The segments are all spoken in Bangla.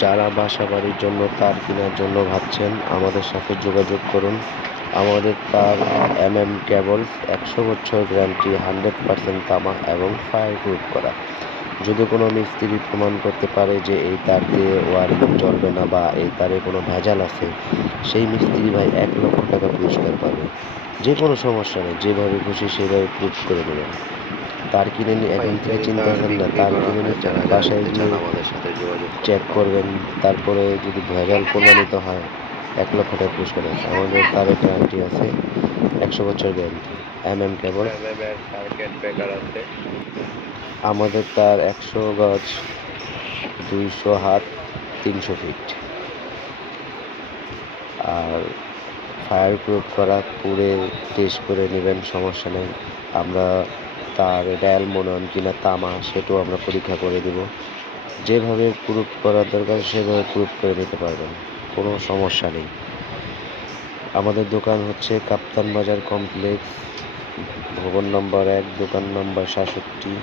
যারা বাসা বাড়ির জন্য, তার কেনার জন্য ভাবছেন, আমাদের সাথে যোগাযোগ করুন। আমাদের তার এম এম কেবলস একশো বছর গ্যারান্টি, হান্ড্রেড পার্সেন্ট তামা এবং ফায়ার প্রুফ করা। যদি কোনো মিস্ত্রি প্রমাণ করতে পারে যে এই তার দিয়ে ওয়ারিং চলবে না বা এই তারে কোনো ভেজাল আছে, সেই মিস্ত্রি ভাই এক লক্ষ টাকা পুরস্কার পাবে। যে কোনো সমস্যা নেই, যেভাবে খুশি সেভাবে প্রুফ করে নেবেন তার কিনে নিয়ে এখন থেকে চিন্তা করেন না তার কিনে নিয়ে বাসায় গিয়ে চেক করবেন তারপরে যদি ভেজাল প্রমাণিত হয় এক লক্ষ টাকা পুরস্কার আছে। আমাদের তারও গ্যারান্টি আছে একশো বছর গ্যারান্টি এম এম কেবল আমাদের তার একশো গজ দুইশো হাত তিনশো ফিট আর ফায়ার প্রুফ করা পুরে টেস্ট করে নেবেন সমস্যা নেই। আমরা তার এটা অ্যালমোনিয়াম কিনা তামা সেটাও আমরা পরীক্ষা করে দেব। যেভাবে প্রুফ করার দরকার, সেভাবে প্রুফ করে নিতে পারবেন। কোনো সমস্যা নেই। আমাদের দোকান হচ্ছে কাপ্তান বাজার কমপ্লেক্স, ভবন নম্বর এক, দোকান নম্বর সাতষট্টি,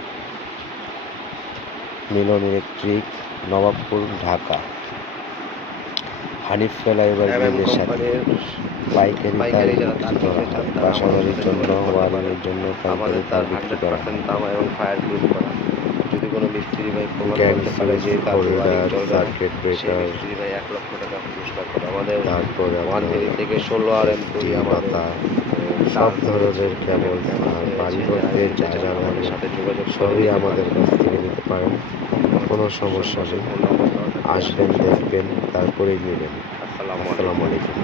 মিলন ইলেকট্রিক, নবাবপুর, ঢাকা। হানিফ ফ্লাইওভার ব্রিজের সাথে পাইকারি তার বিক্রি তার করা হয়। বাসাবাড়ির জন্য যোগাযোগ জন্য পাইকারি তার বিক্রি করা হয়। এবং ফায়ার প্রুফ করা যদি কোনো মিস্ত্রি ভাই প্রমাণ gang switch holder circuit breaker মিস্ত্রি ভাই এক লক্ষ টাকা পুরস্কার পাবে আমাদের তারপরে ওয়ান থেকে ষোলো আর এম আমাদের পাতা সব ধরনের কেবল আর বাড়ি করতে যা যা সাথে যোগাযোগ করে সবই আমাদের কাছ থেকে নিতে পারেন। কোনো সমস্যা নেই। আসবেন দেখবেন তারপরেই নেবেন আসসালামু আলাইকুম।